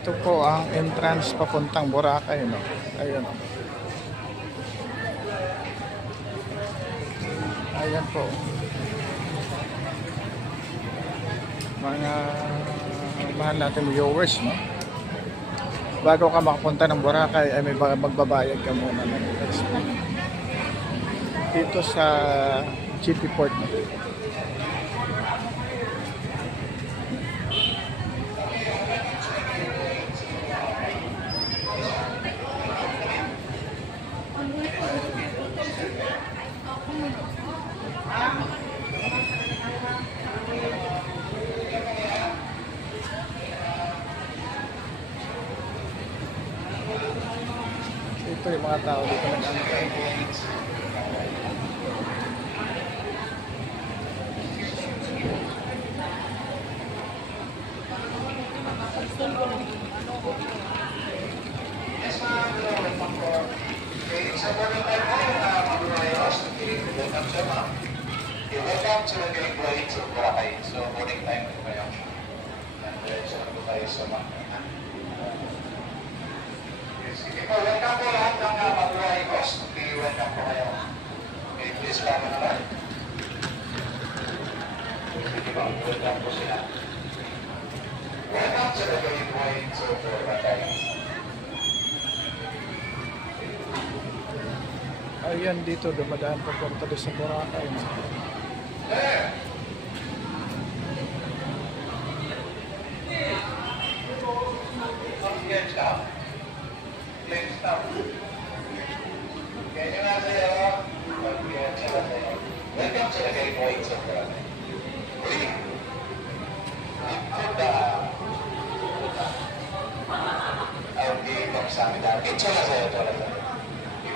Ito po ang entrance papuntang Boracay, no? Ayun, no? Ayan po. Mga mahal natin viewers, no? Bago ka makapunta ng Boracay, ay may magbabayad ka muna ng extra. Dito sa GP Port, no? Ito yung mga tao dito nag-antay. Welcome to the gateway to Boracay. So, boarding time po kayo. And so, po tayo sa mga. Sige po, welcome po lahat ng Boracay host. Okay, welcome po kayo. Okay, please come on along. Sige po, welcome po sila. Welcome to the gateway to Boracay. Ayan, dito dumadaan papunta doon sa Boracay. There! Game stop. Game stop. Ganyan na sa'yo. Welcome to the gateway to Boracay. Okay, pagsamita. Ito na sa'yo, ito na sa'yo.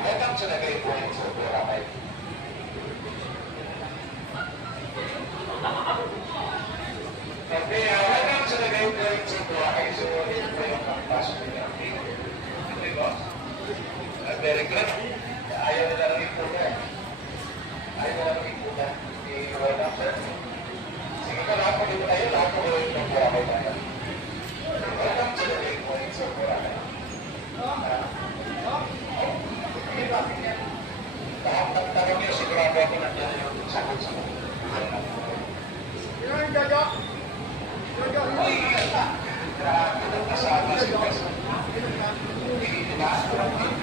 Welcome to the gateway to Boracay. Okay, welcome to the gateway to Boracay. So, ito po yung pasok niya. Okay, boss? Very good. Ayaw nila lang ito na. Ayaw nila lang ito na. Okay, welcome, sir. Sige ka, lahat po dito tayo. Lahat po dito ng Boracay tayo. Welcome to the gateway to Boracay. Lahat ng tanong niyo, sigurado ako nandiyan yung sagot sa mga. Yung gaga? Uy, grabe ng kasama si Pesa. Hindi ba?